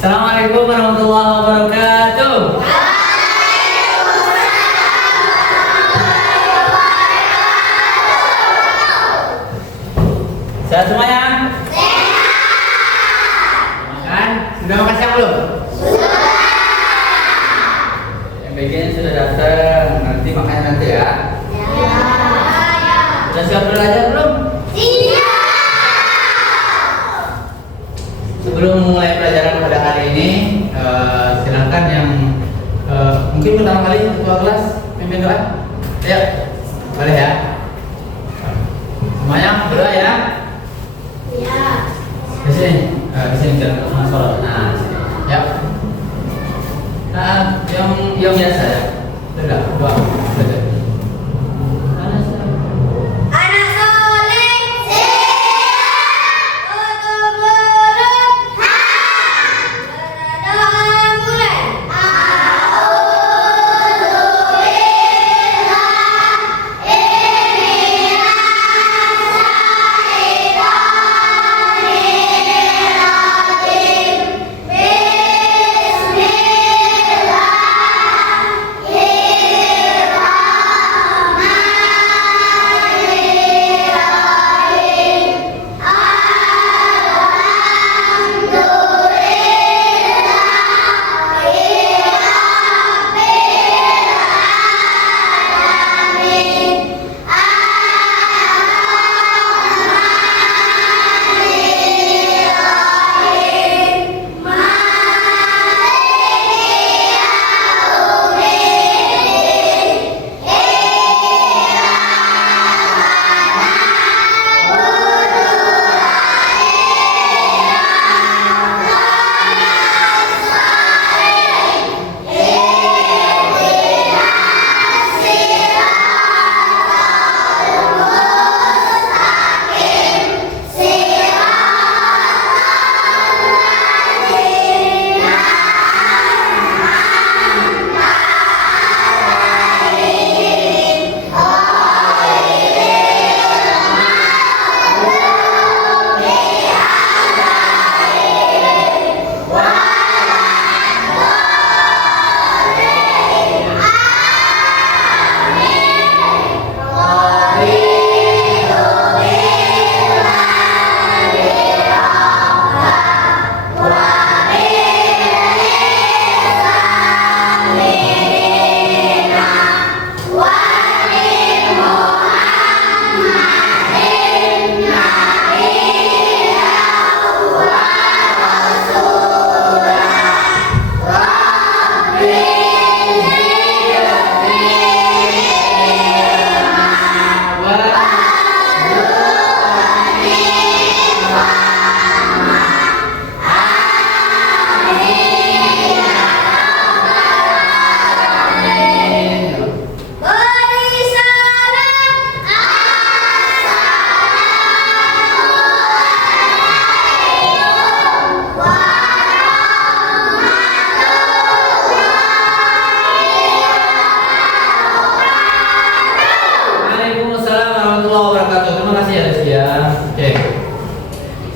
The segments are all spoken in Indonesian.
Assalamualaikum warahmatullahi wabarakatuh. Sehat semuanya? Makan? Sudah makan siang belum? Yang bagian sudah datang, nanti makannya nanti ya. Sudah siap belajar belum? Sebelum mulai pelajaran pada hari ini, silakan yang mungkin pertama kali ketua kelas pimpin doa. Ayo, boleh ya. Semuanya berdoa ya. Di sini kita sholat. Nah, di sini. Ya. Nah, yang biasa ya. Sudah, doa. Sudah.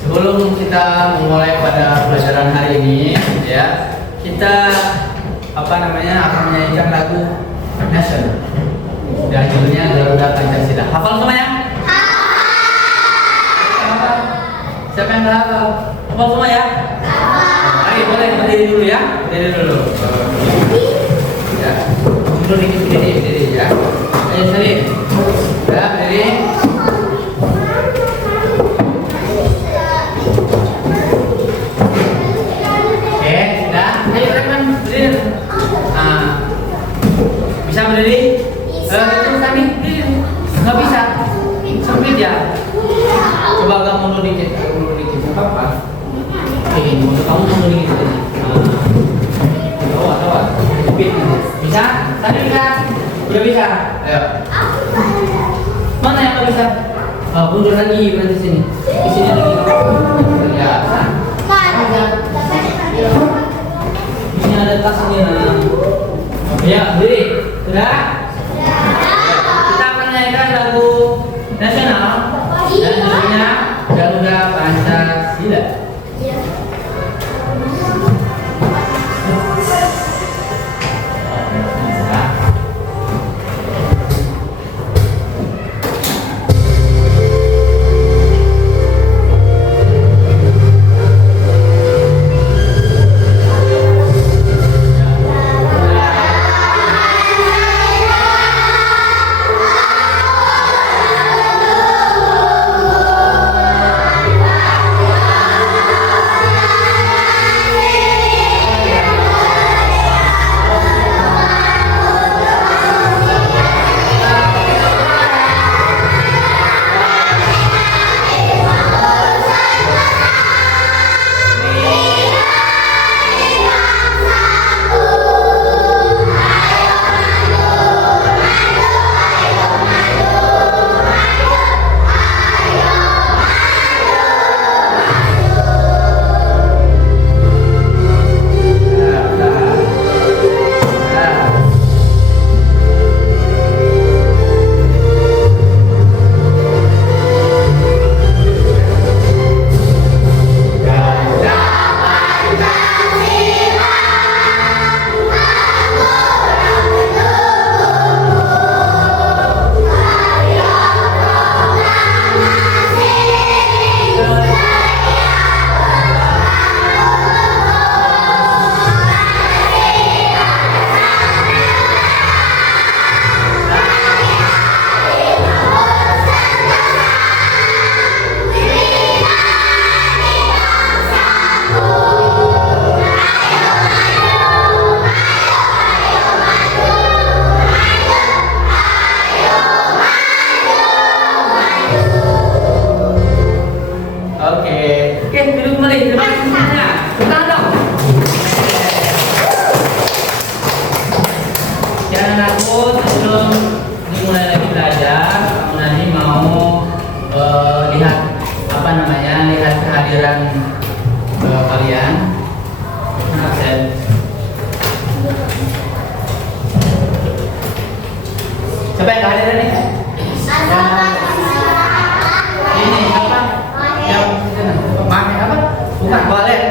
Sebelum kita memulai pada pelajaran hari ini, ya, kita akan menyanyikan lagu nasional. Dan judulnya Garuda Pancasila. Hafal semuanya? Hafal. Siapa yang nggak hafal? Hafal semua ya? Ayo boleh berdiri dulu ya. Berdiri dulu. Ya. Dulu dikit berdiri ya. Ayo Salim. Ya berdiri. Bisa berdiri? Terus tadi nggak bisa, sempit ya. Coba agak mundur dikit, nggak apa-apa. Untuk kamu mundur dikit. Lewat, sempit. Bisa? Tadi bisa? Udah bisa? Ayo. Mana yang nggak bisa? Mundur lagi berarti sini. Di sini lagi. Ya. Ini ada tasnya. Ya, berdiri. Sudah? Kita akan menyanyikan lagu nasional dan judulnya Garuda Pancasila. Oke, duduk kembali. Terima kasih semuanya. Tepuk dong. Jangan takut sebelum dimulai lagi belajar. Kamu nanti mau lihat apa namanya, lihat kehadiran kalian. Absen. Siapa yang kehadiran nih? Ini apa? Yang pakai apa? Bukan walet.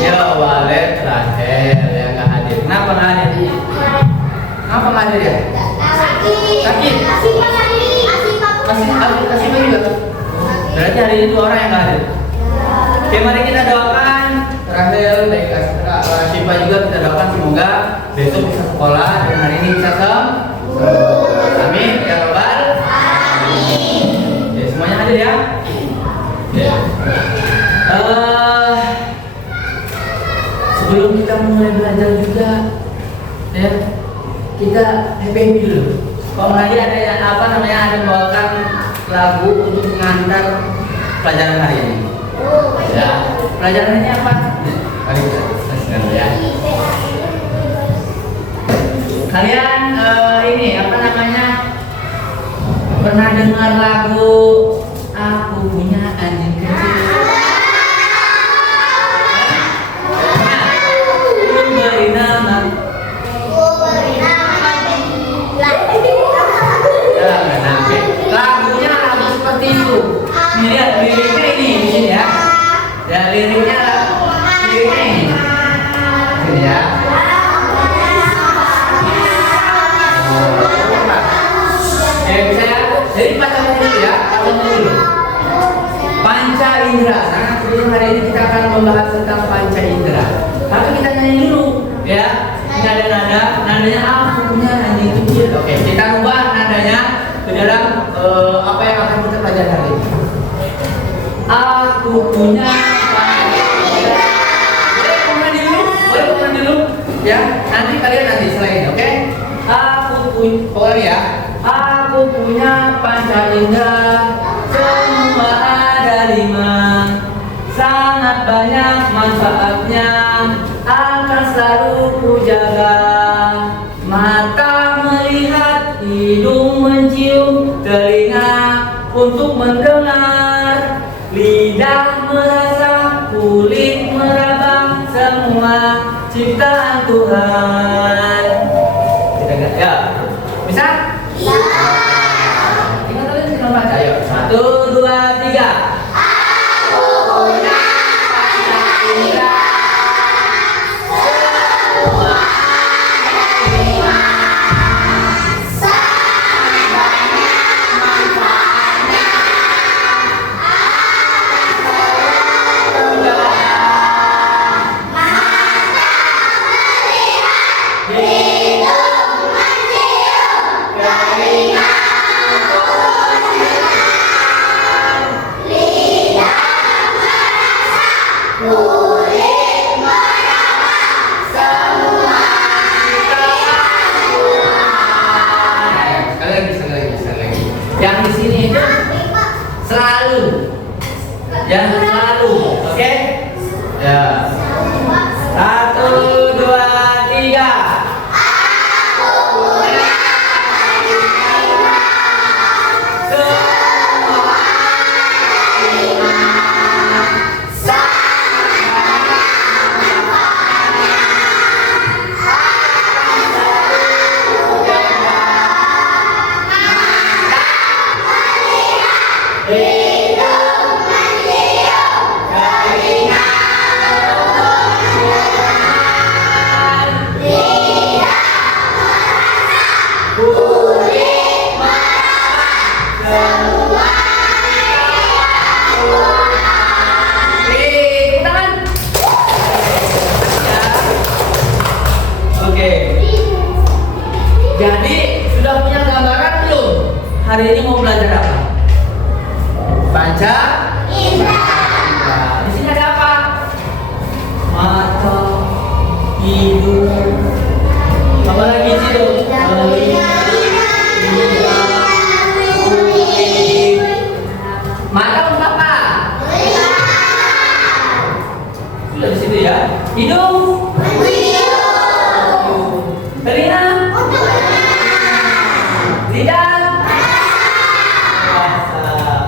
Ya walet terakhir yang nggak hadir. Kenapa nggak hadir? Kenapa nggak hadir ya? Sakit. Kasih juga. Berarti hari ini 2 orang yang nggak hadir. Oke, mari kita doakan. Terakhir dari Siva juga kita doakan semoga besok bisa sekolah dan hari ini bisa sembuh. Amin ya robbal. Ya, semuanya hadir ya. Ya. Sebelum kita mulai belajar juga, ya kita happy dulu. Kalau nanti ada yang apa namanya ada membawakan lagu untuk mengantar pelajaran hari ini. Ya, pelajaran ini apa? Mari kita saksikan ya. Kalian ini apa namanya? Pernah dengar lagu Aku Punya Anjing Kecil? Beri nama. Lagunya lagu seperti itu. Ini lihat liriknya ini di sini ya. Ya liriknya ini. Ini ya. Bisa ya. Jadi pacanya dulu ya. Pacanya dulu. Panca indera. Nah, sebelum hari ini kita akan membahas tentang panca indera. Tapi kita nyanyi dulu, ya. Ini ada nadanya Aku Punya Anjing Kecil. Oke, kita ubah nadanya ke dalam apa yang akan kita pelajari hari ini. Aku punya panca indera. Boleh komen dulu, ya. Nanti kalian selain, oke? Aku punya, pokoknya ya. Aku punya panca indera, semua ada 5, sangat banyak manfaatnya, akan selalu ku jaga. Mata melihat, hidung mencium, telinga untuk mendengar, lidah merasa, kulit meraba, semua ciptaan Tuhan. Kita enggak ya? Bisa? Bisa. Kita kalian tinggal baca ayo. 1, 2, 3. Aku punya panca indera, semua ada 5, sangat banyak manfaatnya, akan selalu ku jaga. Mata melihat, hidung mencium, telinga untuk mendengar, lidah merasa, kulit meraba, semua ciptaan Tuhan. Sekali lagi. Yang di sini itu selalu, yang selalu, oke? Ya. 1, 2, 3. Aku punya panca indera, semua ada 5, sangat banyak manfaatnya, akan selalu ku jaga. Mata melihat, hidung mencium, telinga untuk mendengar, lidah merasa, kulit meraba, semua ciptaan Tuhan. Tepuk tangan. Ya. Oke. Jadi sudah punya gambaran belum? Hari ini mau belajar apa? Panca indera. Di sini ada apa? Mata, hidung, apa lagi sih tuh? Telinga, lidah, kulit. Mata situ ya. Hidung. Telinga. Lidah.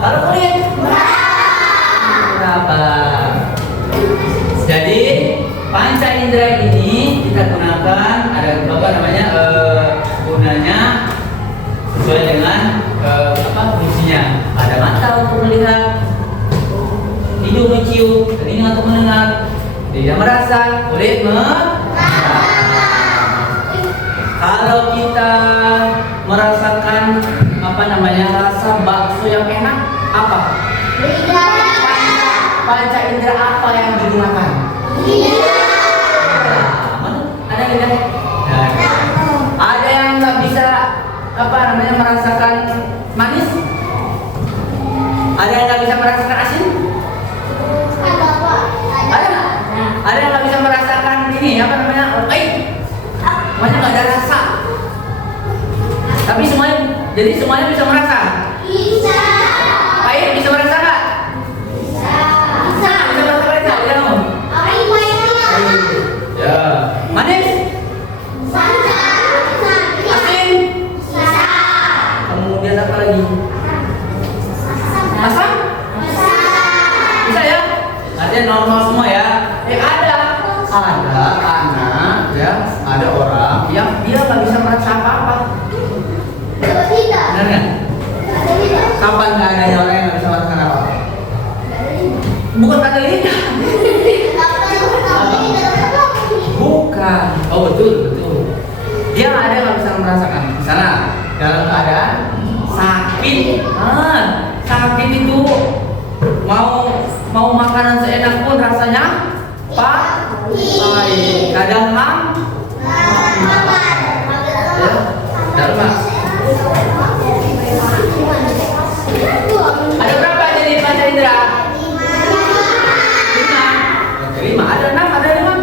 Kalau kulit. Kenapa? Jadi panca indera ini kita gunakan ada apa namanya gunanya sesuai dengan fungsinya. Ada mata untuk melihat, hidung mencium, telinga untuk mendengar, lidah merasa, kulit Kalau kita merasakan apa namanya rasa bakso yang enak, apa? Panca indera apa yang digunakan? Mana? Ada lidah? Ada yang nggak bisa apa namanya merasakan manis? Ada yang nggak bisa merasakan asin? Ada nggak? Ada yang nggak bisa merasakan ini apa namanya? Semuanya nggak ada rasa. Tapi semuanya bisa merasa. Bisa. Pahit bisa merasa nggak? Bisa. Bisa merasa nggak? Bisa kamu? Ya. Manis? Asin? Kemudian apa lagi? Asam? Bisa ya? Artinya normal semua ya. Ada anak ya, ada orang yang dia nggak bisa merasa apa-apa. Benar nggak? Kapan nggak ada orang yang nggak bisa merasakan apa-apa? Bukan kata lidah. Bukan. Oh betul. Dia ada yang nggak bisa merasakan. Misalnya dalam keadaan sakit, sakit itu mau makanan seenak pun rasanya pahit. Kadang ada berapa jadi panca indera? 5. Ada 6, ada 5.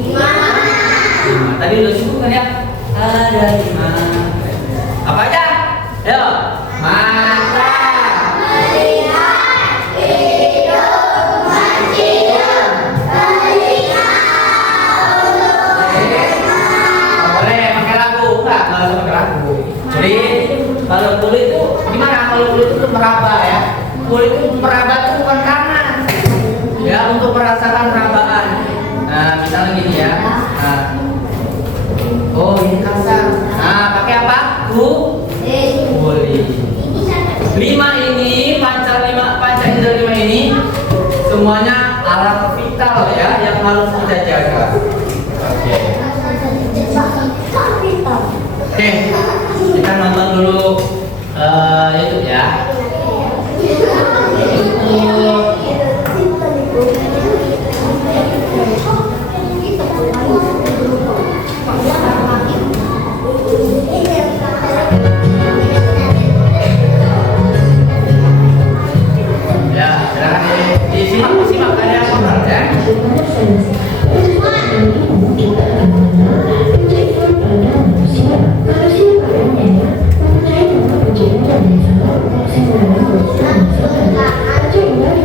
5. Tadi udah sebut kan ya? Ada 5. Apa aja? Ayo. Mata. Kalau kulit itu gimana? Kalau kulit itu meraba ya. Kulit itu meraba itu bukan kanan. Ya, untuk merasakan rabaan. Nah, misalnya gini ya. Nah. Oh, ini kasar. Nah, pakai apa? Kulit. 5 ini, panca indera 5 ini semuanya alat vital ya yang harus kita jaga. Oke. Kita nonton dulu YouTube ya. Ya, silakan disimak ada yang ngobrol ya. Nah,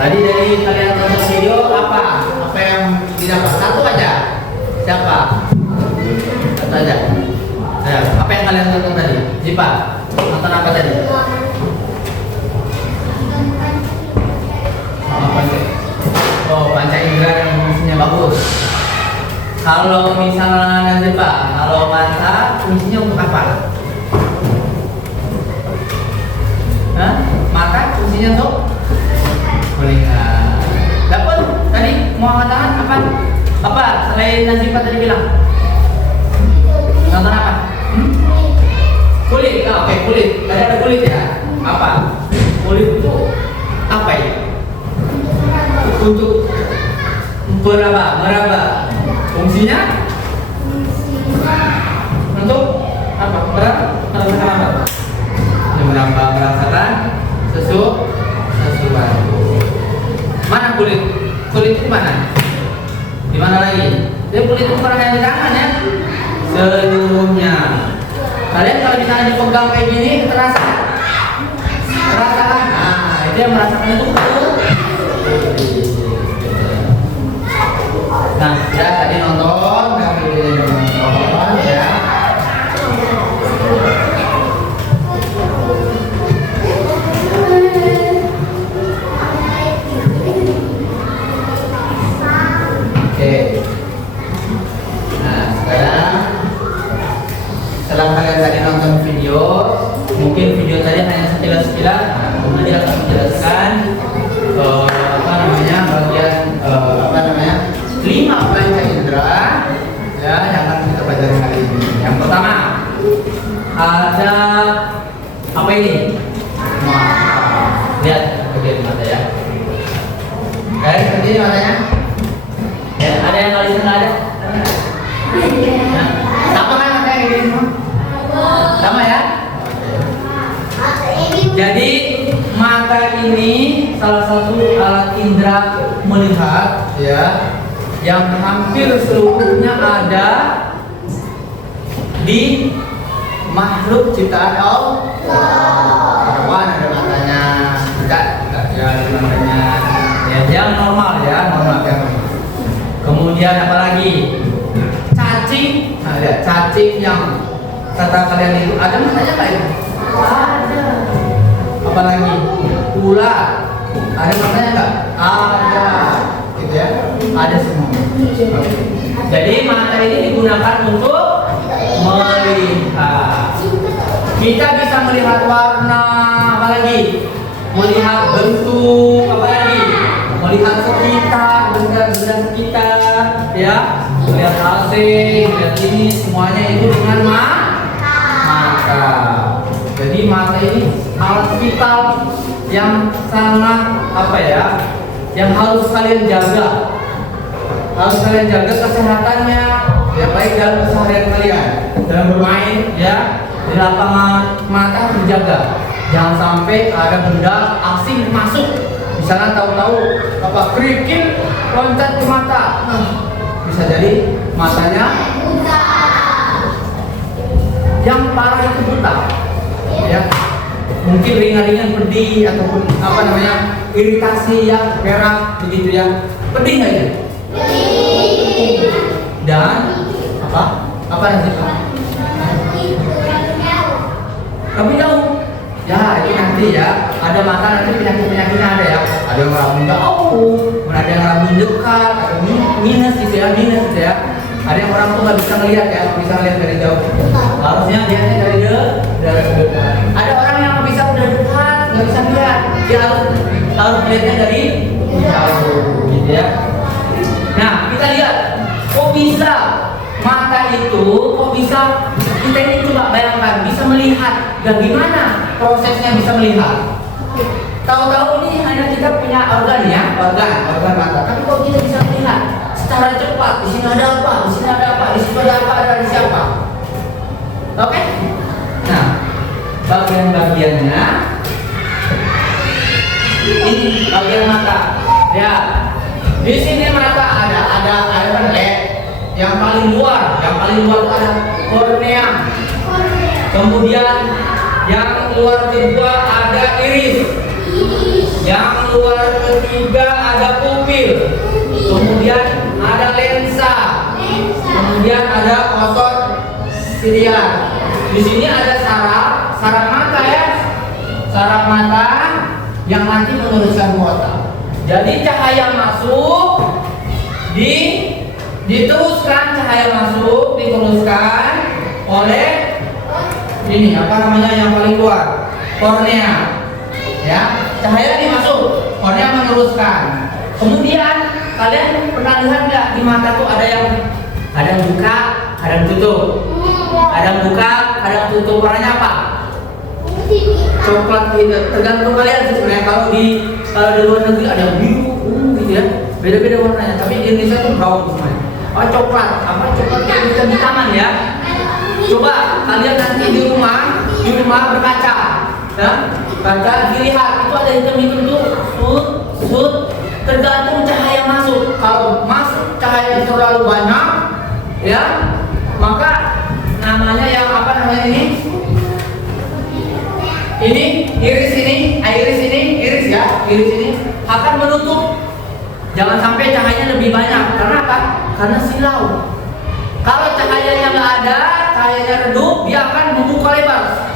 Tadi dari kalian tonton video apa? Apa yang didapat? Satu aja. Siapa? Satu aja. Ayo, apa yang kalian tonton tadi? Zipa, nonton apa tadi? Oh, panca indera yang fungsinya bagus. Kalau misalnya Zipa, kalau mata fungsinya untuk apa? Hah? Mata fungsinya untuk melihat. Dapat tadi mau mengatakan apa? Apa selain Nazifa tadi bilang? Nonton apa? Kulit. Oh, oke, kulit. Tadi ada kulit ya. Apa? Kulit itu apa ya? Untuk meraba. Fungsinya? Untuk apa? Merasakan apa? Merasakan sesuatu. Mana kulit? Kulit itu mana? Di mana lagi? Jadi kulit itu bukan hanya di tangan ya, seluruhnya. Kalian kalau misalnya dipegang kayak gini, terasa? Merasakan? Nah, itu yang merasakan itu kulit. Nah, ya tadi nonton, ya. Setelah kalian tadi nonton video, mungkin video tadi hanya sekilas-sekilas. Nah, kemudian akan menjelaskan bagian 5 panca indera ya yang akan kita pelajari hari ini. Yang pertama ada apa ini? Lihat bagian mata ya. Guys, seperti ini matanya. Ya, ada yang kali nggak ada? Nah, sama kan matanya kayak gini semua? Sama ya? Jadi mata ini salah satu alat indera melihat ya, yang hampir seluruhnya ada di makhluk ciptaan Allah. Hewan ada matanya, tidak ya ada matanya. Ya, yang normal ya, normal ya. Kemudian apa lagi? Cacing. Nah, lihat cacing yang kata kalian itu ada matanya nggak itu? Ada. Apalagi ular, ada matanya nggak? Ada, gitu ya? Ada semua. Jadi mata ini digunakan untuk melihat. Kita bisa melihat warna, apalagi melihat bentuk, apalagi melihat sekitar, benda-benda sekitar, ya, melihat AC, melihat ini semuanya itu dengan mata. Jadi mata ini alat vital yang sangat apa ya, yang harus kalian jaga. Harus kalian jaga kesehatannya, ya baik dalam keseharian kalian, dalam bermain, ya di lapangan mata harus dijaga. Jangan sampai ada benda asing masuk, misalnya tahu-tahu apa kerikil loncat ke mata, bisa jadi matanya yang parah itu buta, ya mungkin ringan-ringan pedih ataupun apa namanya iritasi ya merah begitu ya, pedih nggak ya? Dan apa nanti Pak? Tapi jauh. Ya itu nanti ya, ada mata nanti penyakit-penyakitnya ada ya. Ada yang rambut jauh, ada yang rambut dekat, ada minus gitu ya, minus gitu ya. Ada yang orang tuh nggak bisa ngelihat ya, bisa ngelihat dari jauh. Harusnya lihatnya dari dekat. Ada orang yang bisa udah dekat, nggak bisa ngelihat. Dia harus melihatnya dari jauh, gitu ya. Nah kita lihat, kok bisa mata itu, kok bisa kita ini coba bayangkan bisa melihat, dan gimana prosesnya bisa melihat? Tahu-tahu ini hanya kita punya organ ya, organ mata. Tapi kok kita bisa melihat secara cepat? Di sini ada apa? Di sini ada apa? Di situ ada apa? Ada siapa? Oke? Nah, bagian-bagiannya ini bagian mata. Ya, di sini mata ada led. Yang paling luar itu ada kornea. Kemudian yang luar kedua ada iris. Yang luar ketiga ada pupil. Kemudian ada lensa. Kemudian ada otot siliar. Di sini ada saraf mata ya. Saraf mata yang nanti meneruskan otak. Jadi cahaya masuk diteruskan oleh ini apa namanya yang paling luar, kornea. Ya, cahaya ini masuk, kornea meneruskan. Kemudian kalian pernah lihat nggak di mata tuh ada yang buka, ada yang tutup. Ada yang buka, ada yang tutup. Warnanya apa? Coklat gitu. Tergantung kalian sih sebenarnya. Kalau di luar negeri ada yang biru, gitu ya. Beda-beda warnanya. Tapi di Indonesia tuh brown semuanya. Oh coklat, coklat kayak bisa di taman ya. Coba kalian nanti di rumah berkaca, ya, kaca dilihat itu ada hitam-hitam tuh, sud, tergantung cahaya masuk. Kalau masuk cahaya terlalu banyak, ya, maka namanya yang apa namanya ini iris ini akan menutup. Jangan sampai cahayanya lebih banyak. Karena apa? Karena silau. Kalau cahayanya nggak ada, cahayanya redup, dia akan membuka lebar.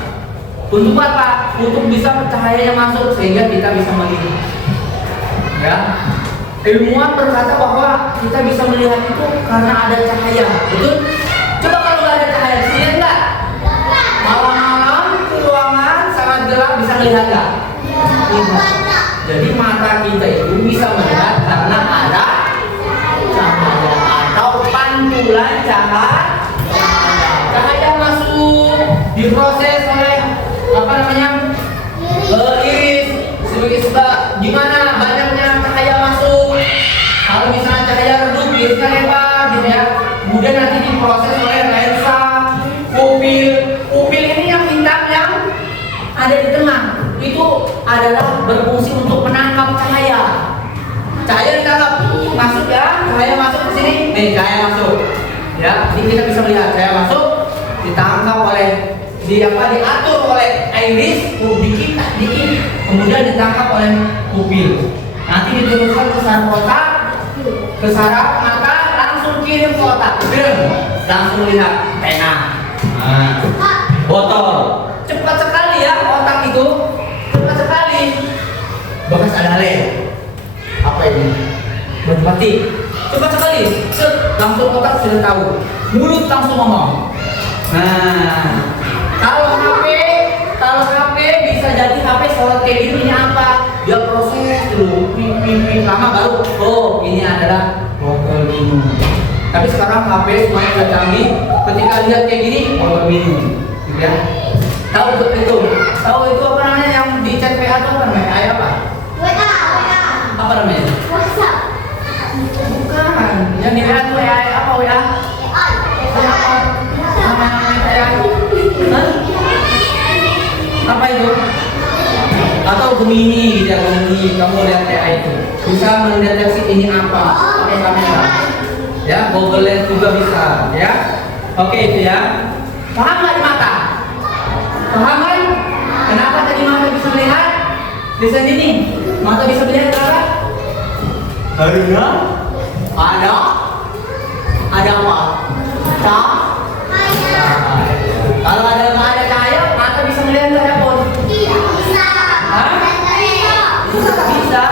Untuk apa? Untuk bisa cahayanya masuk sehingga kita bisa melihat. Ya, ilmuwan berkata bahwa kita bisa melihat itu karena ada cahaya. Betul? Coba kalau nggak ada cahaya, lihat nggak? Malam-malam di ruangan sangat gelap, bisa melihat nggak? Jadi mata kita itu bisa melihat karena ada cahaya atau pantulan cahaya masuk, diproses oleh apa namanya iris sebagai sebab gimana banyaknya cahaya masuk. Kalau misalnya cahaya redup, irisnya lebar, gitu ya. Kemudian nanti diproses oleh lensa, pupil ini yang hitam yang ada di tengah. Itu adalah berfungsi untuk menangkap cahaya. Cahaya ditangkap masuk ya, cahaya masuk ke sini, cahaya masuk. Ya, ini kita bisa melihat cahaya masuk, ditangkap oleh diatur oleh iris, dikit, kemudian ditangkap oleh pupil. Nanti diteruskan ke saraf otak, ke saraf mata, langsung kirim ke otak, langsung lihat pena, botol. Cepat sekali ya otak itu. Bekas ada apa ini? Batik. Cepat sekali, langsung otak sudah tahu. Mulut langsung ngomong. Nah, kalau HP bisa jadi HP sholat kayak gini apa? Dia proses dulu, pim lama baru. Oh, ini adalah botol minum. Tapi sekarang HP semuanya sudah canggih. Ketika lihat kayak gini, botol minum. Ya. Tahu itu apa namanya yang di chat PA itu apa namanya? Gemini gitu ya, Gemini. Kamu lihat ya itu. Bisa mendeteksi ini apa pakai kamera. Ya, Google Lens juga bisa, ya. Oke itu ya. Paham nggak di mata? Paham kan? Kenapa tadi mata bisa melihat? Bisa ini, mata bisa melihat apa? Karena ada apa? Cahaya. Kalau nggak ada cahaya, mata bisa melihat nggak ada pun? Bisa. Hah? Bisa.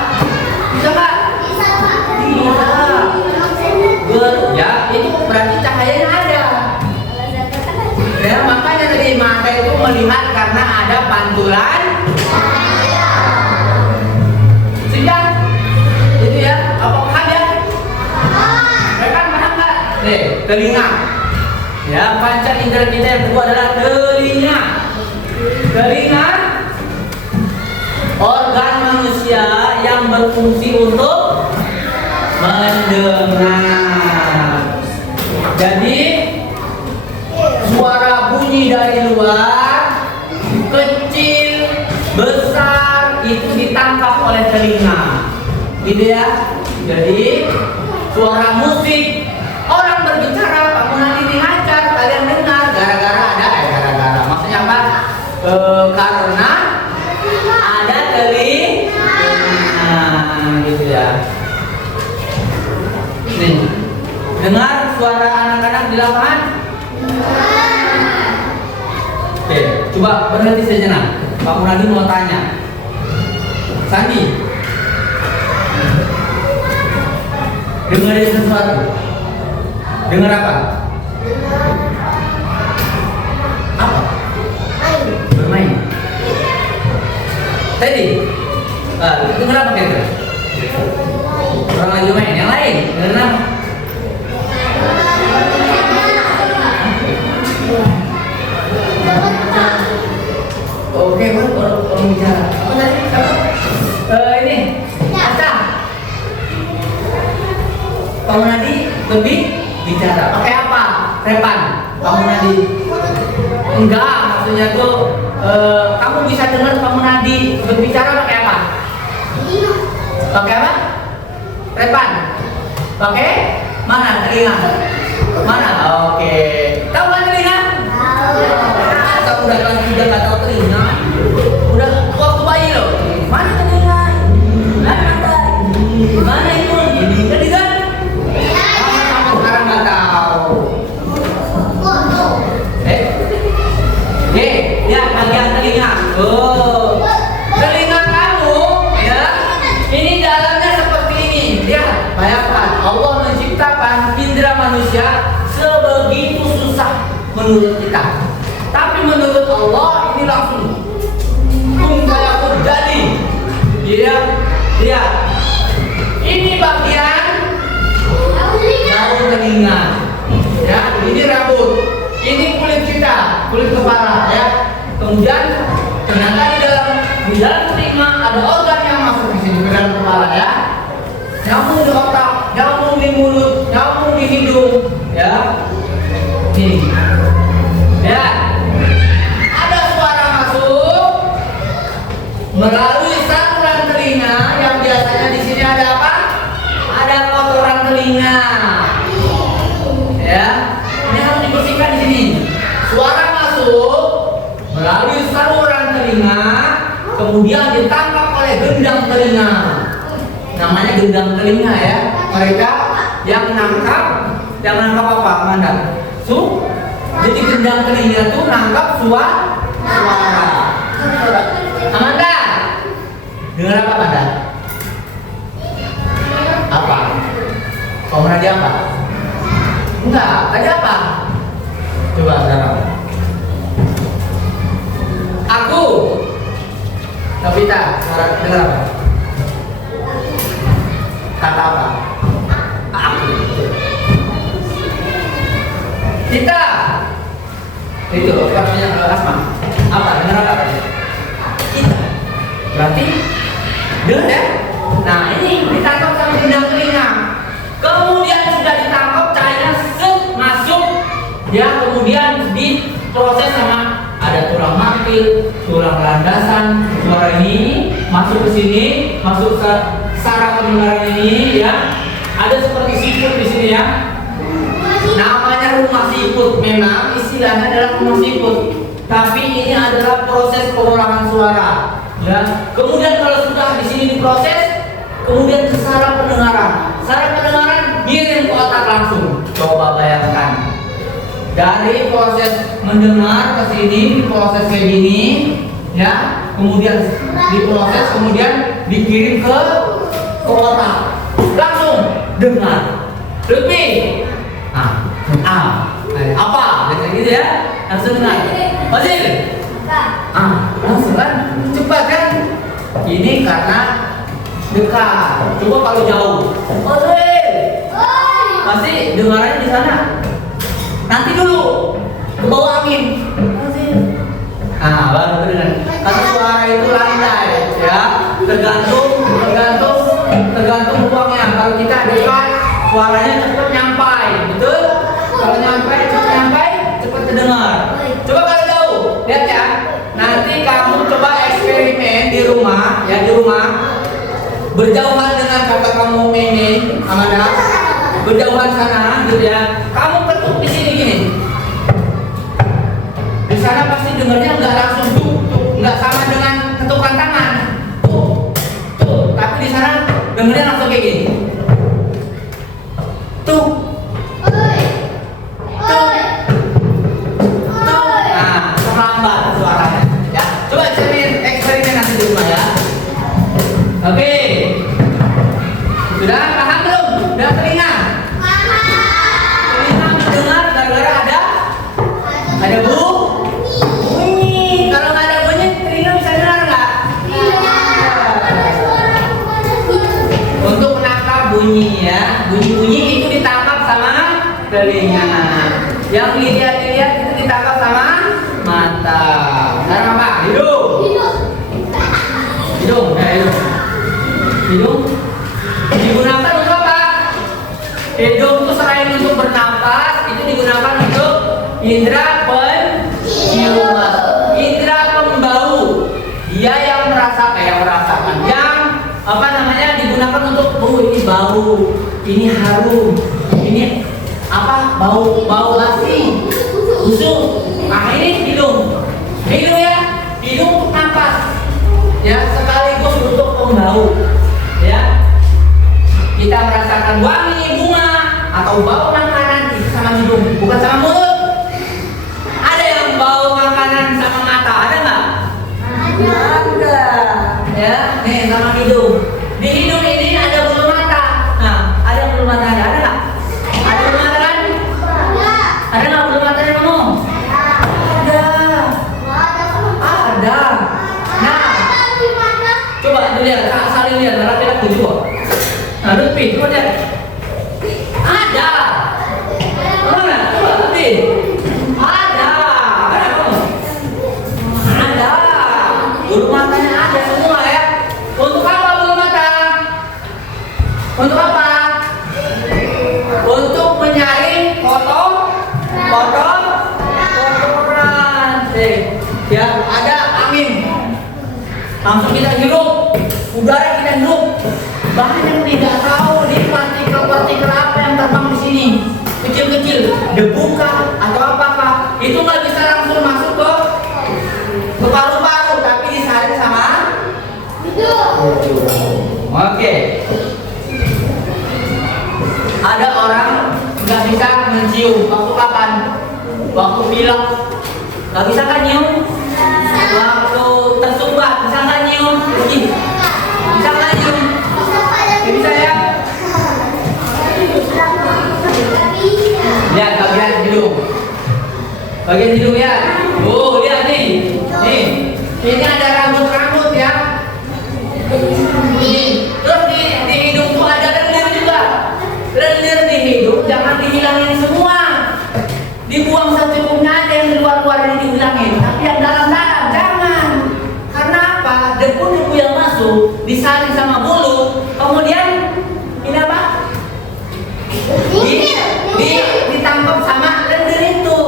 Bisa nggak? Bisa, Pak. Bisa. Ya, itu berarti cahayanya ada. Ya, makanya tadi mata itu melihat karena ada pantulan. Sudah? Itu ya, apa paham ya? Mereka paham nggak? Nih, telinga. Ya, panca indera kita yang kedua adalah telinga. Telinga organ manusia yang berfungsi untuk mendengar. Jadi suara bunyi dari luar, kecil, besar, itu ditangkap oleh telinga, gitu ya. Jadi suara musik, orang berbicara, kamu nanti dihajar, kalian dengar, gara-gara maksudnya apa? Karena ada telinga, gitu ya. Nih, dengar suara anak-anak di lapangan. Oke, coba berhenti sejenak. Pak Munadi mau tanya. Sandi, dengerin sesuatu. Dengar apa? Apa? Bermain. Tadi, dengar apa kira-kira? Orang lagi main. Yang lain, dengerin apa? Oke, orang bicara. Apa tadi? Ini. Baca. Pak Munadi lebih bicara. Pakai apa? Repan. Pak Munadi. Enggak, maksudnya tuh kamu bisa dengar Pak Munadi berbicara pakai apa? Pakai apa? Repan. Pakai mana? Telinga. Mana? Oke. Tahu kan telinga? Atau udah kelas 3 nggak tahu telinga? Udah waktu bayi loh. Mana telinga? Mana itu? Tadi kan? Kamu sekarang nggak tahu. Lihat bagian telinga. Telinga kamu, ya. Ini dalamnya seperti ini. Lihat, bayangkan Allah menciptakan indera manusia sebegitu susah menurut kita. Tapi menurut Allah ini langsung fayakun jadi. Iya, lihat. Ini bagian daun telinga. Ya, ini rambut. Ini kulit kita, kulit kepala ya. Kemudian ternyata di dalam telinga ada organ yang masuk di sini ke dalam kepala ya. Nyambung di otak, nyambung di mulut, nyambung di hidung ya. Ini. Ya. Ada suara masuk melalui saluran telinga yang biasanya di sini ada apa? Ada kotoran telinga. Ya. Ini harus dibersihkan di sini. Suara masuk melalui saluran telinga, kemudian ditangkap oleh gendang telinga. Namanya gendang telinga ya. Mereka yang menangkap apa, Amanda? Jadi gendang telinga itu nangkap suara. Amanda, dengar apa, Amanda? Apa? Kamu tadi apa? Enggak, tadi apa? Coba sekarang. Aku, Novita, dengar apa? Kata apa? Aku. Kita. Itu katanya Asma. Apa? Dengar apa? Kita. Berarti dengar ya? Nah ini ditangkap sama gendang telinga. Kemudian sudah ditangkap, cahaya masuk, ya kemudian diproses sama ada tulang makil, tulang landasan. Suara ini masuk ke sini, masuk ke saraf pendengaran ini ya. Ada seperti siput di sini ya. Namanya rumah siput, memang istilahnya adalah rumah siput. Tapi ini adalah proses pengolahan suara. Ya. Kemudian kalau sudah di sini diproses, kemudian ke saraf pendengaran. Saraf pendengaran ngirim ke otak langsung. Coba bayangkan. Dari proses mendengar ke sini, diproses kayak gini, ya. Kemudian diproses, kemudian dikirim ke otak. Langsung dengar. Lebih. Apa? Biasa gitu ya. Langsung dengar. Fazil. Langsung kan? Cepat kan? Ini karena dekat. Coba kalau jauh. Fazil. Masih dengarannya di sana. Nanti dulu ke bawah angin. Baru kedengar. Karena suara itu landai, ya. Tergantung ruangnya. Kalau kita dekat, suaranya cepat nyampai, betul? Kalau cepat terdengar. Coba kalau jauh, lihat ya. Nanti kamu coba eksperimen di rumah, ya di rumah. Berjauhan dengan kakak kamu ini, Amanda. Berjauhan sana, gitu ya. Kamu ketuk di sini gini. Di sana pasti dengarnya nggak langsung tuh, nggak sama dengan ketukan tangan. Tuh. Tapi di sana dengarnya langsung kayak gini. Tuh. Nah, terlambat suaranya. Ya, coba eksperimen nanti di rumah ya. Oke. Sudah paham belum? Sudah telinga? Telinga mendengar gara-gara ada bunyi. Kalau nggak ada bunyi, telinga bisa dengar nggak? Untuk menangkap bunyi ya, bunyi-bunyi itu ditangkap sama telinga. Yang dilihat itu ditangkap sama mata. Sekarang apa? Hidung. Hidung digunakan untuk apa? Hidung itu selain untuk bernapas, itu digunakan untuk indera penciuman, indera pembau. Dia yang merasakan, yang digunakan untuk ini bau, ini harum, ini bau asing, busuk. Nah ini hidung ya, hidung untuk nafas, ya sekaligus untuk pembau, ya. Kita merasakan wangi bunga atau bau makanan itu sama hidung, bukan sama mulut. Ada yang bau makanan sama mata, ada nggak? Ada. Ya, nih sama hidung. Di hidung ini ada bulu mata. Nah, ada bulu mata, ada nggak? Ada bulu mata kan? Ada nggak bulu matanya kamu? Ada. Nah, coba dilihat, saling lihat, laki-laki juga. Nah, Lutfi, coba lihat. Ada. Mana? Coba Lutfi. Ada kamu? Ada. Bulu matanya ada semua ya. Untuk apa bulu mata? Untuk apa? Untuk menyaring kotoran. Ya, ada angin. Langsung kita hirup, udara kita hirup. Banyak nih nggak tahu nih partikel-partikel apa yang terbang di sini, kecil-kecil, debu kah atau apakah? Itu nggak bisa langsung masuk ke paru-paru, tapi disaring sama hidung. Oke. Ada orang nggak bisa mencium. Waktu kapan? Waktu pilek. Nggak bisa kan nyium? Waktu tersumbat bisa nggak nyium? Bisa nggak nyium? Bisa ya? Lihat bagian hidung. Bagian hidung ya. Oh, lihat nih. Nih. Ini ada rambut-rambut ya. Terus di hidung tuh ada lendir juga. Lendir di hidung jangan dihilangin semua. Dibuang secukupnya aja, yang di luar-luar ini dihilangin. Tapi yang dalam-dalam jangan. Karena apa? Debu-debu yang masuk disaring sama bulu, kemudian ini apa? Ditangkap sama lendir itu.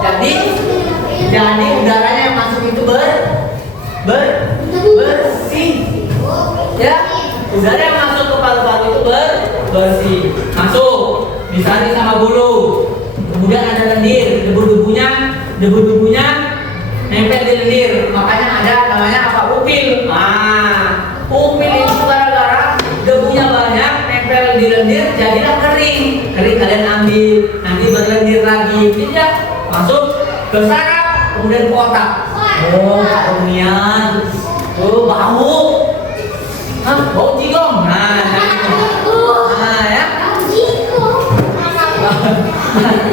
Jadi udah Udara yang masuk ke paru-paru itu bersih, masuk, disaring sama bulu. Kemudian ada lendir, debu-debunya nempel di lendir. Makanya ada namanya apa? Upil. Upil itu gara-gara debunya banyak, nempel di lendir, jadilah kering. Kering kalian ambil, nanti berlendir lagi. Tidak, masuk ke saraf, kemudian ke otak. Oh, kemudian, bau. Bau jigong. Ya.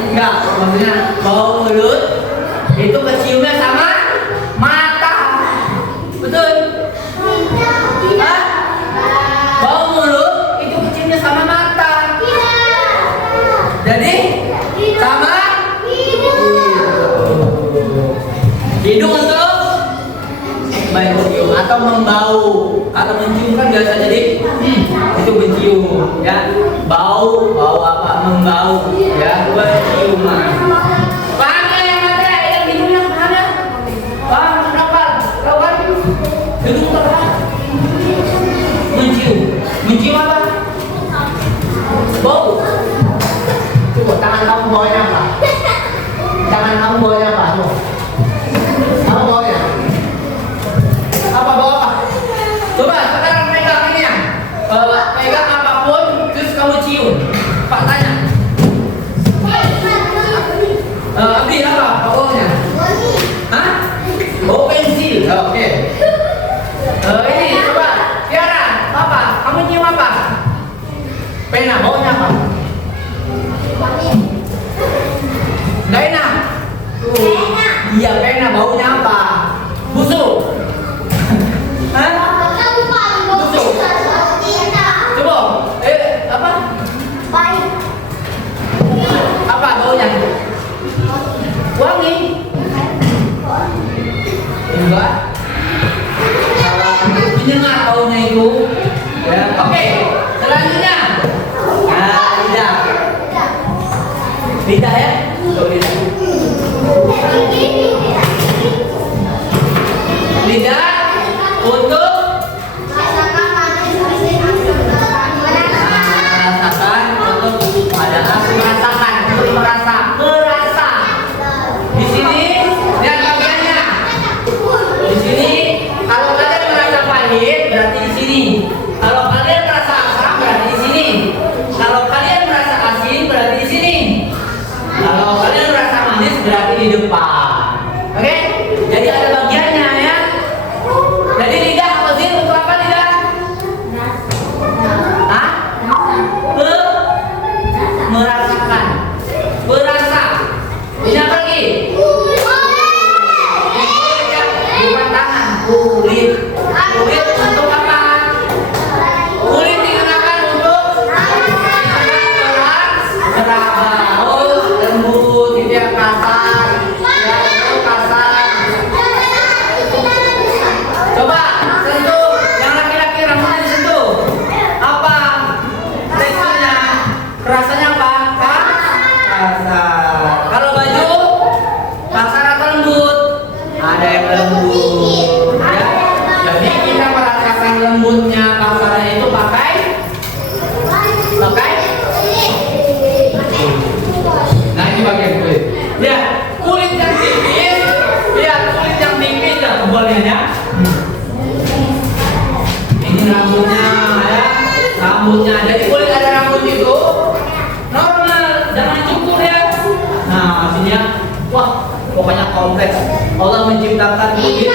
Enggak, maksudnya bau mulut itu keciumnya sama mata. Betul? Hah? Bau mulut itu keciumnya sama mata. Jadi sama hidung untuk mencium atau membau. Kalau mencium kan biasa jadi itu mencium, ya. Bau apa? Membau, ya. Penciuman. Paham ya yang mana? Yang hidung yang mana? Paham? Kenapa? Kawan? Hidung apa? Mencium. Mencium apa? Bau. Coba tangan kamu bawanya apa? Tangan kamu bawanya apa? Apa bawanya? Apa bau apa? Coba sekarang pegang ini ya. Pegang apapun terus kamu cium. Pak tanya. Abdi apa baunya? Hah? Bau pensil. Oke. Ini coba. Tiara, apa? Kamu cium apa? Pena, baunya apa? Nggak enak. Iya, pena baunya apa? Busuk. Hah? Busuk. Coba. Apa? Apa baunya? Wangi. Enggak. Menyengat baunya itu. Ya. Oke. Selanjutnya. Lidah. Lidah ya. Lidah. Lidah untuk merasakan untuk merasakan merasa. Di sini lihat bagiannya. Di sini kalau kalian merasa pahit berarti di sini. Kalau kalian merasa asam berarti di sini. Kalau kalian merasa asin berarti di sini. Kalau kalian merasa manis berarti di depan. Oke? Jadi ada bagiannya ya. Jadi lidah apa sih? Untuk apa lidah? Hah? Merasakan. Berasa. Ini apa lagi? Bukan tangan. Kulit. Kulit untuk apa? Kulit digunakan untuk seraba. Oh, lembut, tidak kasar. Ya, itu kasar. Coba sentuh, yang laki-laki rambutnya disentuh. Apa teksturnya? Rasanya apa? Kasar. Kalau baju kasar atau lembut? Ada yang lembut. Ya. Jadi kita merasakan lembutnya, kasarnya itu pakai. Nah ini bagian kulit. Lihat kulit yang tipis. Lihat kulit yang tipis dan tebalnya ya. Ini rambutnya ya, rambutnya. Jadi kulit ada rambut itu normal, jangan cukur ya. Nah sini ya, wah pokoknya kompleks. Allah menciptakan kulit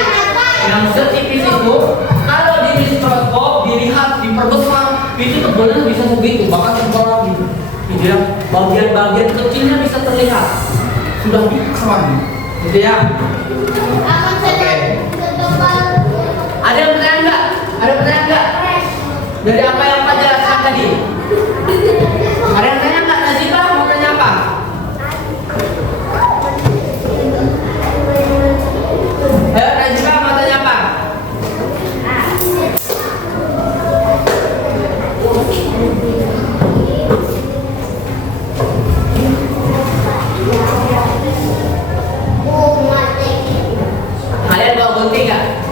yang setipis itu. Kalau di mikroskop dilihat diperbesar, itu tebalnya bisa begitu, bahkan tebal lagi. Gitu ya, bagian-bagian kecilnya bisa terlihat. Sudah mikron, gitu ya. Oke. Ada yang pertanyaan enggak? Ada pertanyaan enggak? Dari apa yang Pak jelaskan tadi? Ada yang tanya enggak? Nazifah mau tanya apa? Ayo Nazifah mau tanya apa? Kalian bawa gunting nggak?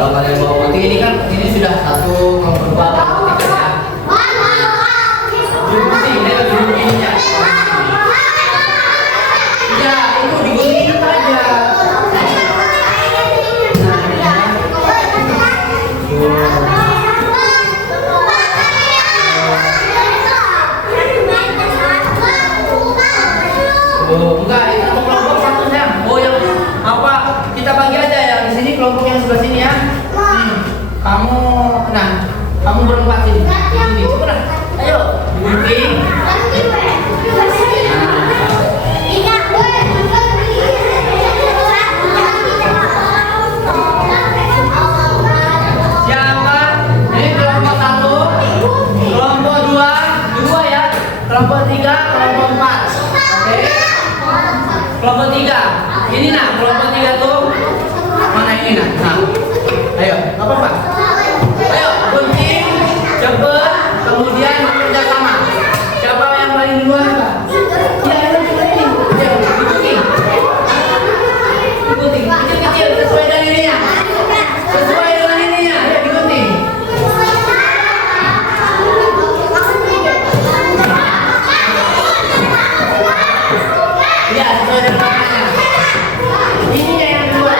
Kalau kalian bawa putih ini kan ini sudah satu kelompok dua kelompok tiga ya. Digunting, ayo digunting ya. Ya, itu digunting aja. Oh, enggak, itu untuk kelompok satu sayang. Oh, yang apa? Kita bagi aja ya di sini kelompok yang sebelah sini ya. Kamu, nah, kamu berempat sini. Sini, coba. Ayo, digunting. Siapa? Ini kelompok satu, kelompok dua, dua ya, kelompok tiga, kelompok empat. Oke. Kelompok tiga, ini nah, kelompok tiga tuh mana ini nah? Nah, ayo, apa pak? Ayo, gunting, cepet, kemudian bekerja sama. Siapa yang paling duluan pak? Ya, ayo digunting, ya, digunting, digunting, kecil-kecil sesuai dengan ininya, sesuai dengan ininya, ya digunting. Ya, sesuai dengan warnanya. Ininya yang kedua.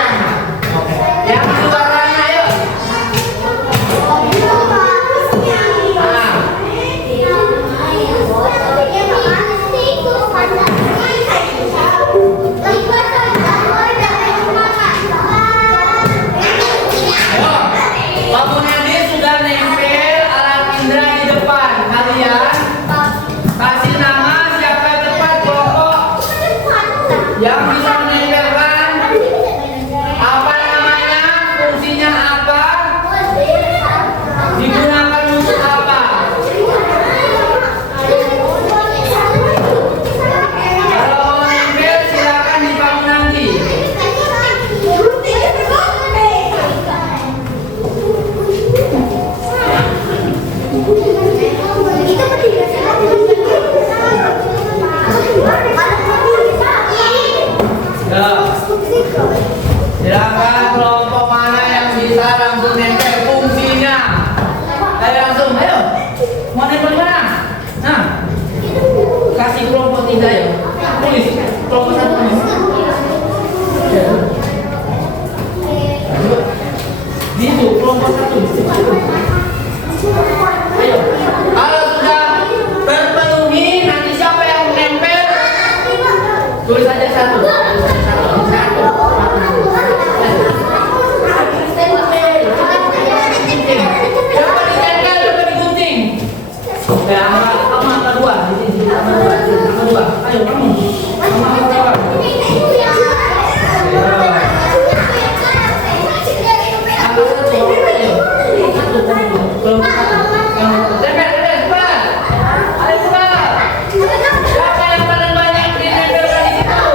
Oke. Yang kedua warna, ayo. Nah. Ayo. Lampunya ini sudah nempel alat indra di depan. Kalian kasih nama siapa cepat kelompok yang bisa menempelkan, apa namanya, fungsinya apa, digunakan untuk apa. Kalau mau nempel silakan dibangun nanti. Ya. Silakan kelompok mana yang bisa langsung nempel fungsinya. Ayo langsung, ayo. Mau nempel mana? Nah, kasih kelompok tiga ya. Tulis kelompok satu. Ya. Di situ kelompok satu. Ayo. Kalau sudah terpenuhi, nanti siapa yang nempel? Tulis aja satu. Ayo kamu. Siapa yang paling banyak ditempelkan di situ?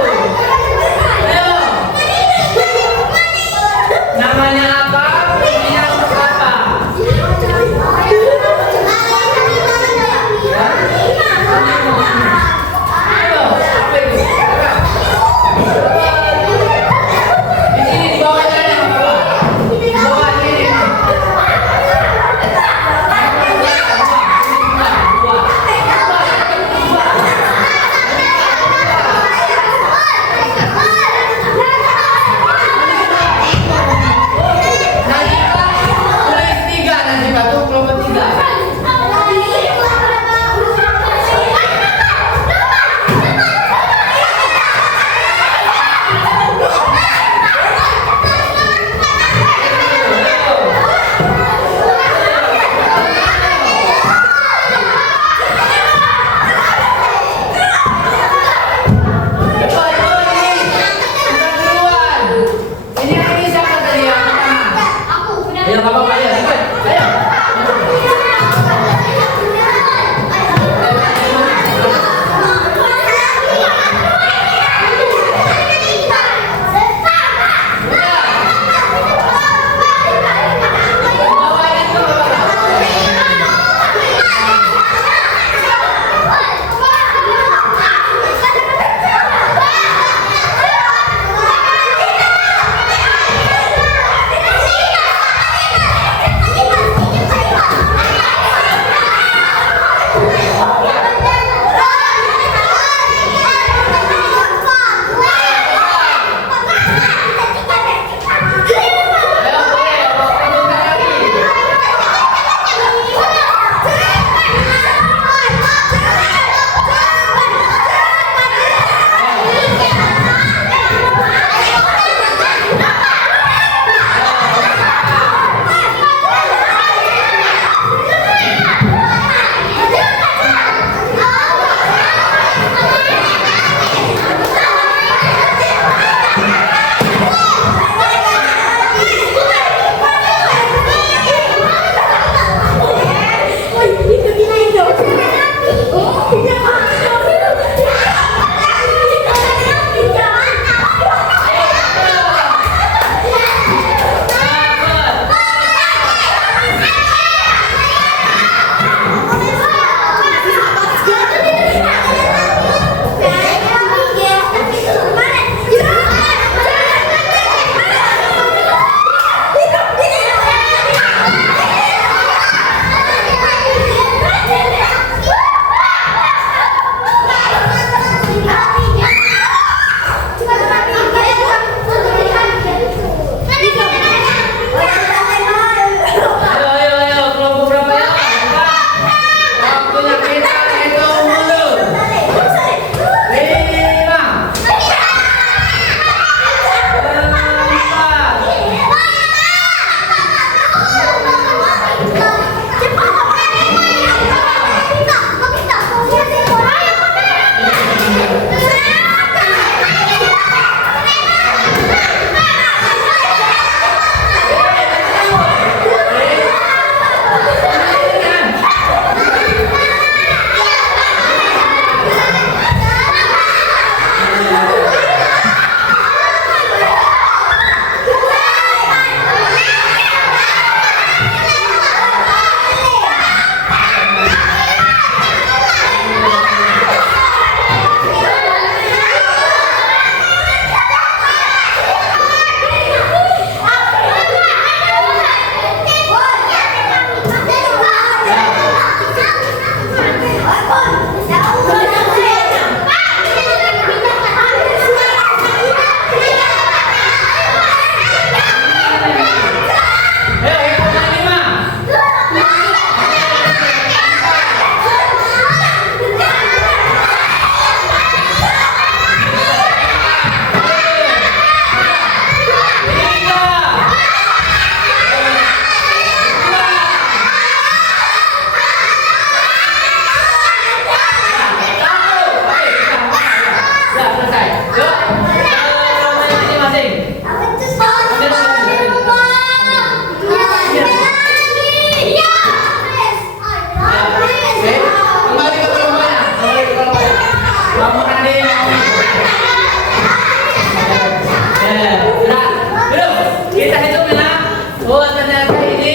Oh, ternyata ini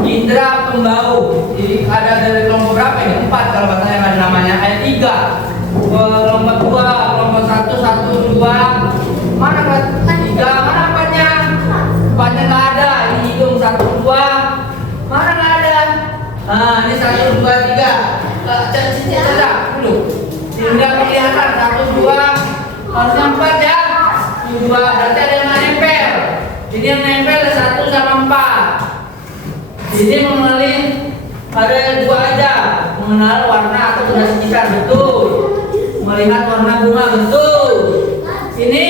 indera pembau. Jadi ada dari kelompok berapa ini? 4 kalau bahasanya ada namanya. Ayat 3. Kelompok 2, kelompok 1, 1, 2. Mana 3? Mana 4-nya? 4-nya nggak ada. Ini hidung 1, 2. Mana nggak ada? Nah, ini 1, 2, 3. Caca dulu. Tidak kelihatan 1, 2. Harusnya 4 ya. 2 berarti ada yang nempel. Jadi yang nempel 1 sama 4. Jadi mengenali ada 2 aja. Mengenal warna atau benda sekitar, betul. Melihat warna bunga, betul. Ini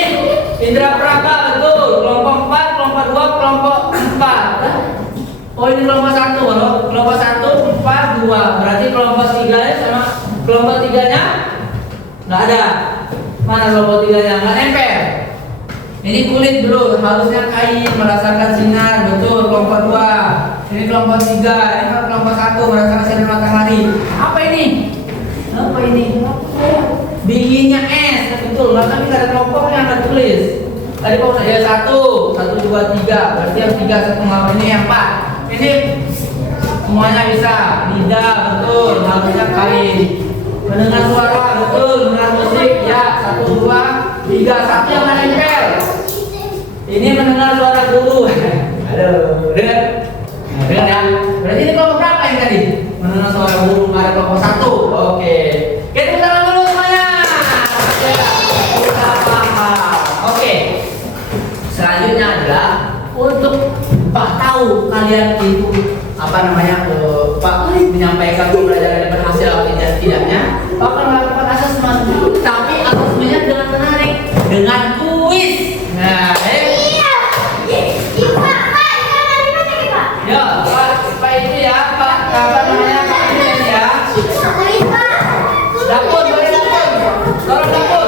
indera peraba, betul. Kelompok 4, kelompok 2, kelompok 4. Oh, ini kelompok 1 loh. Kelompok 1, 4, 2. Berarti kelompok 3 sama kelompok 3-nya nggak ada. Mana kelompok 3-nya? Nggak nempel. Ini kulit bro, harusnya kain merasakan sinar, betul. Kelompok 2. Ini kelompok 3. Ini kelompok 1 merasakan sinar matahari. Apa ini? Apa ini? Dinginnya es, betul. Maka kita ada kelompoknya nggak tulis. Tadi kalau saya 1, 1, 2, 3. Berarti yang 3 satu ngawal ini yang 4. Ini semuanya bisa. Lidah, betul. Harusnya kain. Mendengar suara, betul. Mendengar musik, ya. 1, 2, 3. 1 yang menempel. Ini mendengar suara guru. Aduh, dengar. Nah, dengar ya. Berarti ini kelompok berapa yang tadi? Mendengar suara guru ada kelompok 1. Oke. Kita ulang dulu semuanya. Sudah paham. Oke. Selanjutnya adalah untuk Pak tahu kalian itu apa namanya Pak menyampaikan pembelajaran yang berhasil atau tidaknya. Pak akan melakukan asesmen, tapi asesmennya dengan menarik, dengan kuis. Nah, ya, Pak itu ya, Pak apa namanya Pak ini ya. Dapur, boleh dapur. Tolong dapur.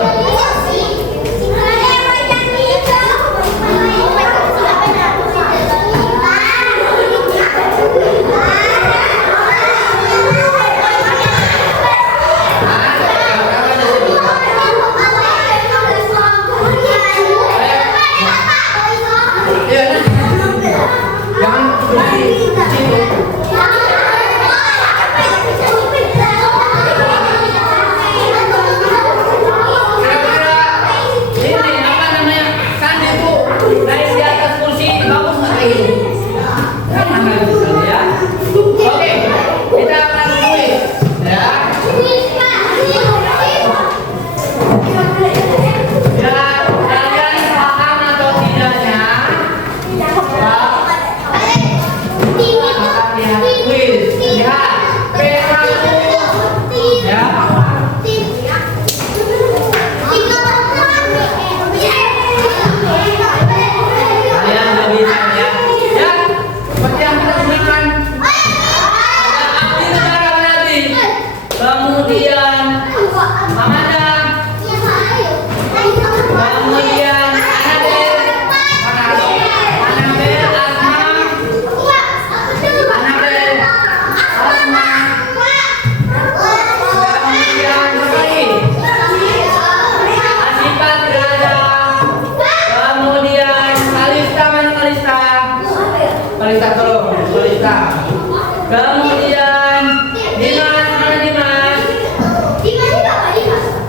Kemudian Dimas, mana Dimas?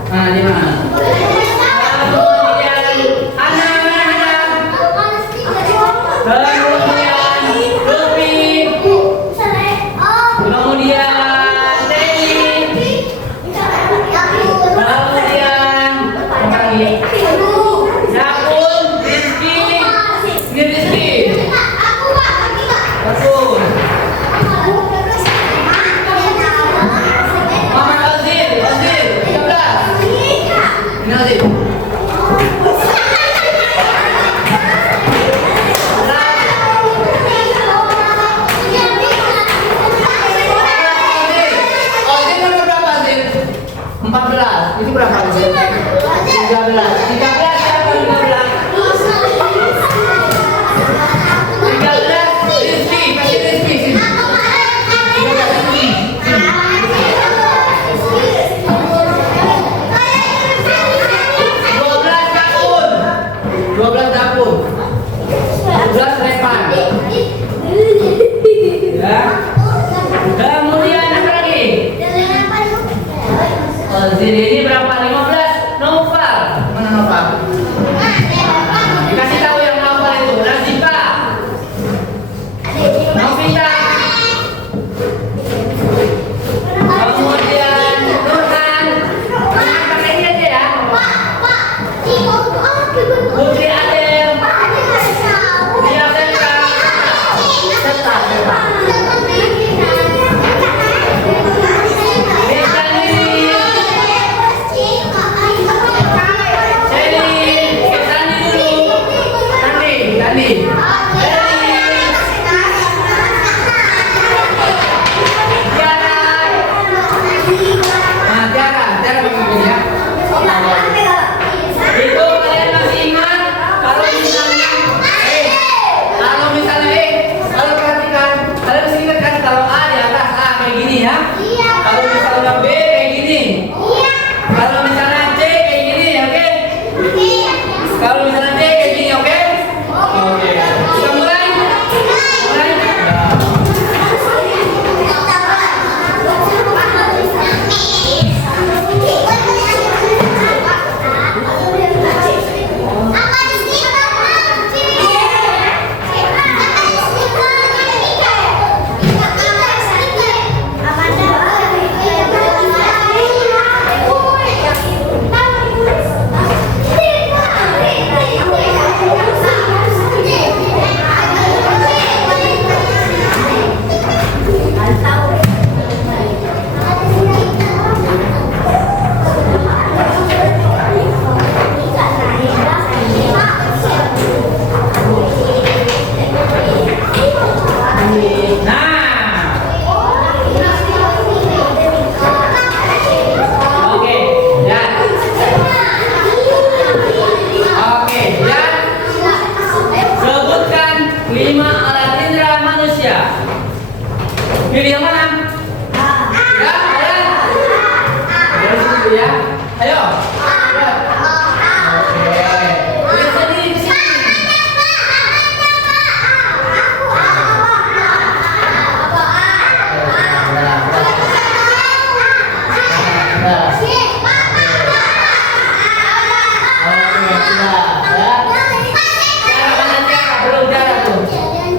Nah, Dimas. Kemudian Ana, mana Ana? Kemudian Lupi. Kemudian Teddy. Kemudian apa lagi? Yakun, Rizky. Ini Rizky. Betul. ya. Pilih yang mana? Ya, ayo. Dari situ ya. Ayo. Oke. Di sini.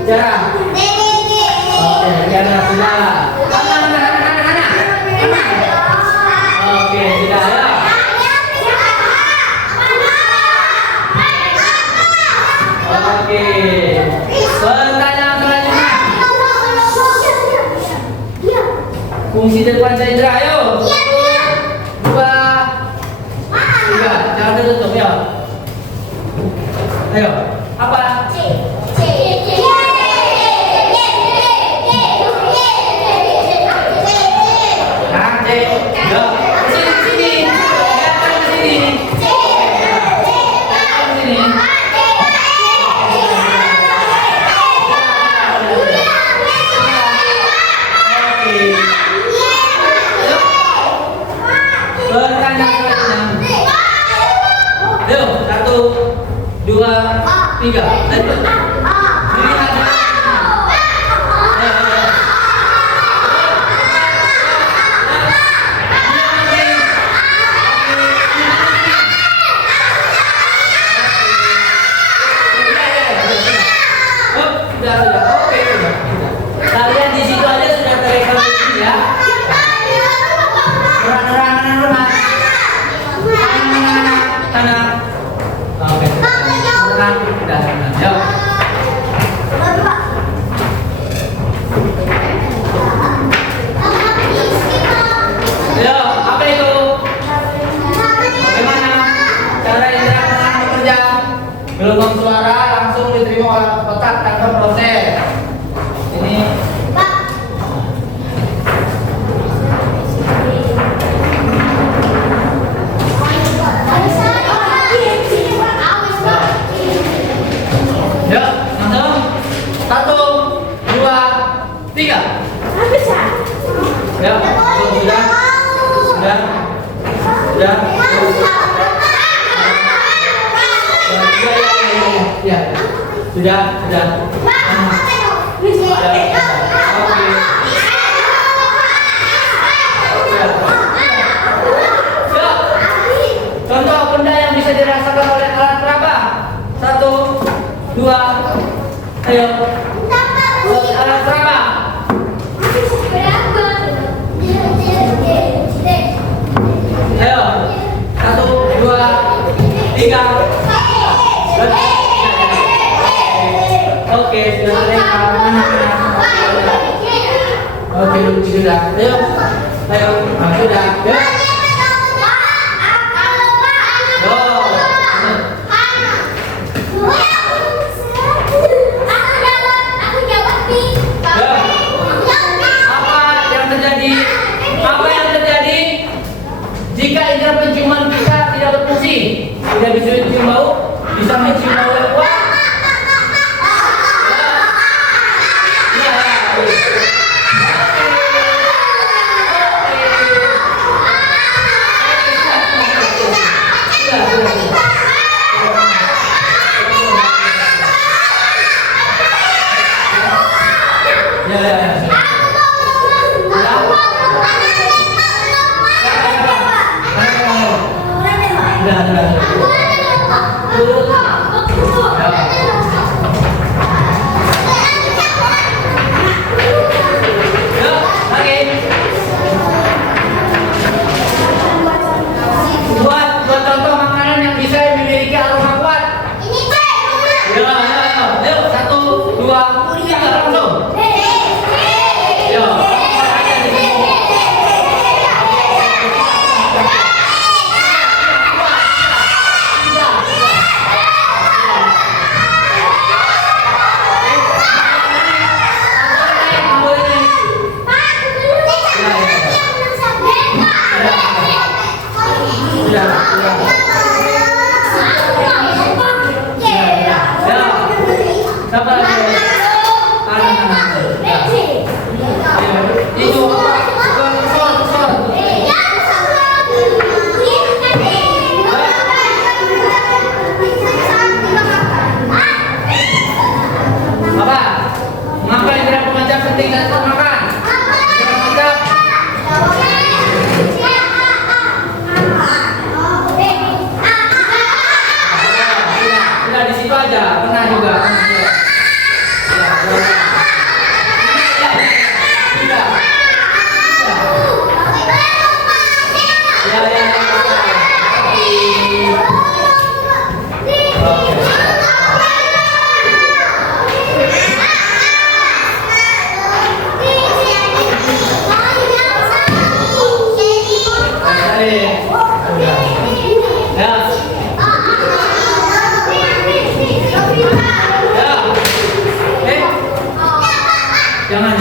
Jarang. Oke, Tiara sudah. Oke, sudah ya. Oke. Pertanyaan selanjutnya. Fungsi depan cendera, ayo. 1, 2, 3. Jangan ditutup ya. Ayo. Apa? Tiga. Kalian di situ aja sudah terekspresi ya. Kanan. Oke. Udah, yuk. Yuk, apa itu? Bagaimana cara indera pendengaran bekerja? Gelombang suara langsung diterima oleh otak tanpa proses. Ini. Yuk, langsung. 1, 2, 3. Ya, sudah. Ya, sudah. Contoh benda yang bisa dirasakan oleh alat peraba. 1, 2, ayo. Alat peraba. Ayo. 1, 2, 3. Oke, sudah selesai. Oke, sudah. Ayo. Sudah. Apa yang terjadi jika indera penciuman kita tidak berfungsi? Tidak bisa mencium bau, bisa mencium bau yang kuat. penting dan makan. Siap. Sudah di situ aja, pernah juga. Jangan.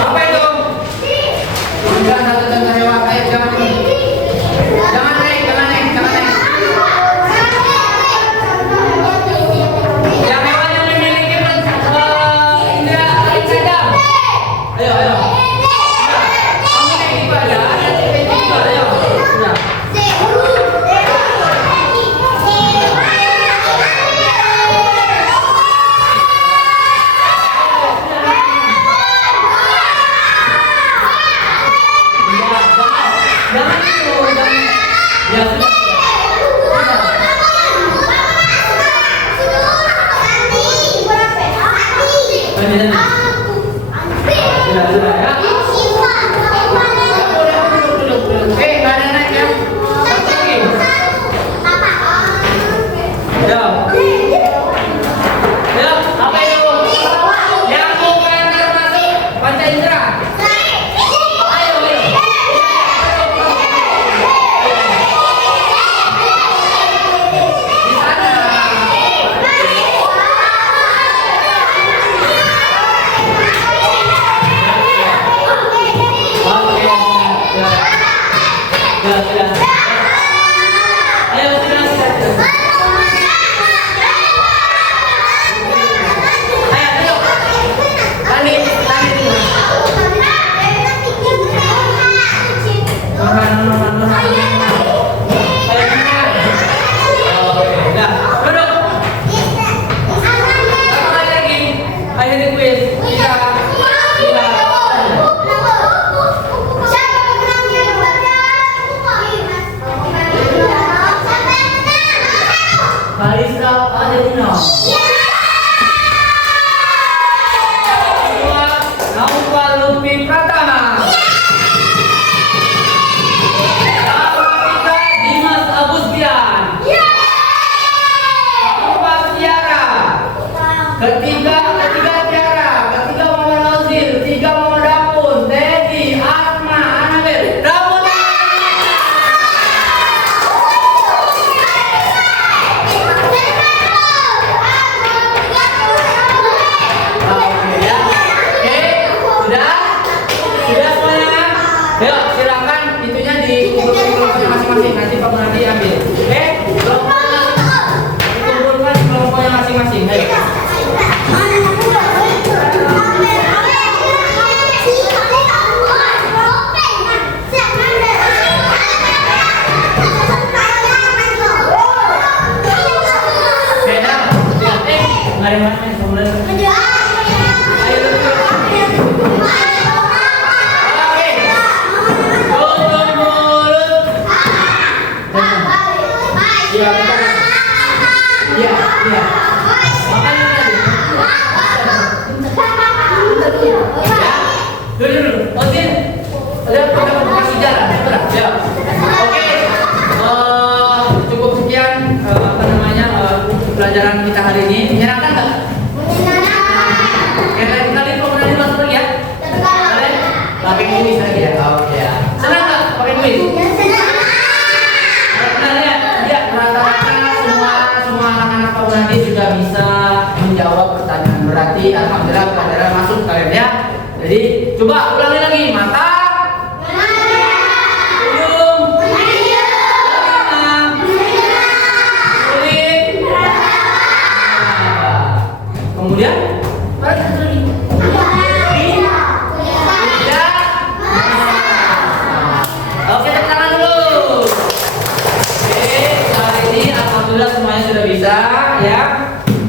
Apa itu? Jangan satu contoh hewan. Ayo jangan. Jangan naik. Yang hewan yang memiliki indera keenam. Ayo. Kamu naik juga ada. Ada juga. Ayo. Sudah. Jangan itu, jangan. Ya sudah. Sudah ya. Duduk. Nggak ada naik ya. Satu lagi. Ya, apa itu? Yang bukan termasuk panca indera. Ayo. Kalista Adelina. Nauka Lutfi Pratama. Ketiga Dimas Agustian. Keempat Tiara. Ketiga Tiara. Ketiga Muhammad Nazir. Tiga Muhammad Dapun. Teddy, Asma, Anabel. Dapun. Ayo silakan itunya di kelompoknya masing-masing. Nanti Pak Munadi ambil. Dikumpulkan di kelompoknya masing-masing. Ayo. Mari kemudian. Iya. Makanya tadi. Dulu. Otin. Lihat pada kasih jalan. Ya. Oke. Cukup sekian pelajaran kita hari ini. Menyenangkan nggak? Menyenangkan. Kali kemudian masuk lagi ya. Boleh? Pakai kuis lagi ya. Oke ya. Senang nggak pakai kuis? Nanti sudah bisa menjawab pertanyaan, berarti alhamdulillah pelajaran masuk kalian ya. Jadi coba ulangi lagi. Mata, hidung, telinga, kulit, kemudian lagi. Oke, tepuk tangan dulu. Oke, hari ini alhamdulillah semuanya sudah bisa ya.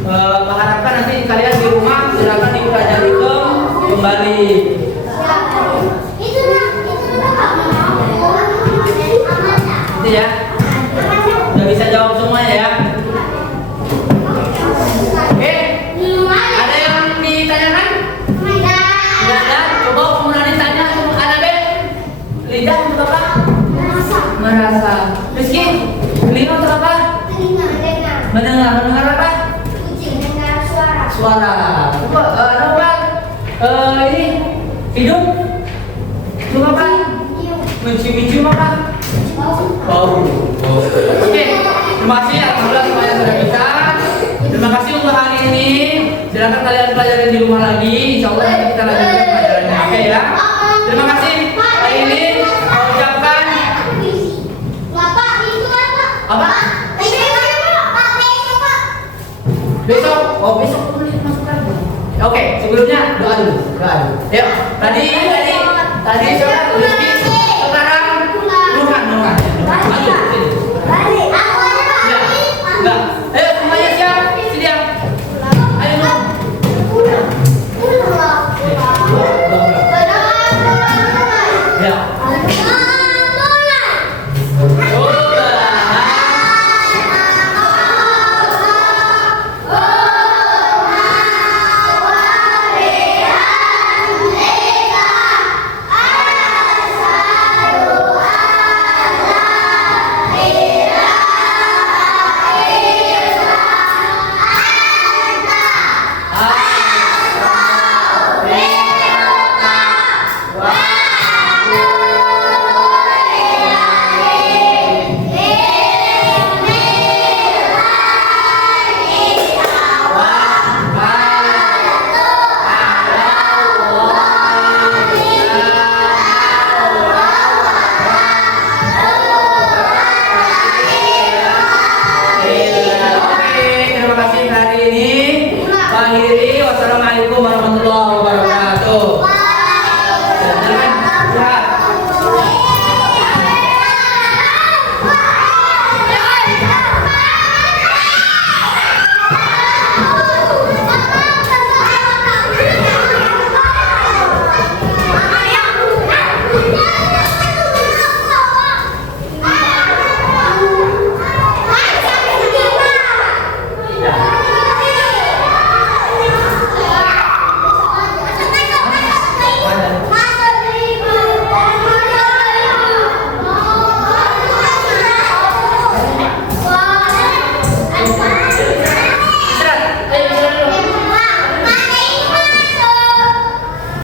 Mengharapkan nanti kalian di rumah silakan dipelajari kembali. Itu Itu ya. Udah bisa jawab semuanya ya. Oke. Ada yang ditanyakan? Tidak ada. Coba kemudian ditanya sama anak lidah untuk apa? Merasa. Rizky, telinga untuk apa? Mendengar. Mendengar apa? Suara. Coba ini hidung. Itu apa? Mencium apa? Bau. Oke. Terima kasih alhamdulillah semuanya sudah bisa. Terima kasih untuk hari ini. Silakan kalian pelajarin di rumah lagi. Insyaallah nanti kita lanjutkan pelajarannya. Oke ya. Terima kasih. Hari ini saya ucapkan apa? Besok. Oh, besok boleh masuk lagi. Oke, sebelumnya doa dulu. Yuk. Tadi saya Rizky. Sekarang Nurhan. Ayo, sini. Ya. Enggak. Ayo semuanya siap. Siap. Ayo Nur. Ya. Wassalamualaikum warahmatullahi wabarakatuh.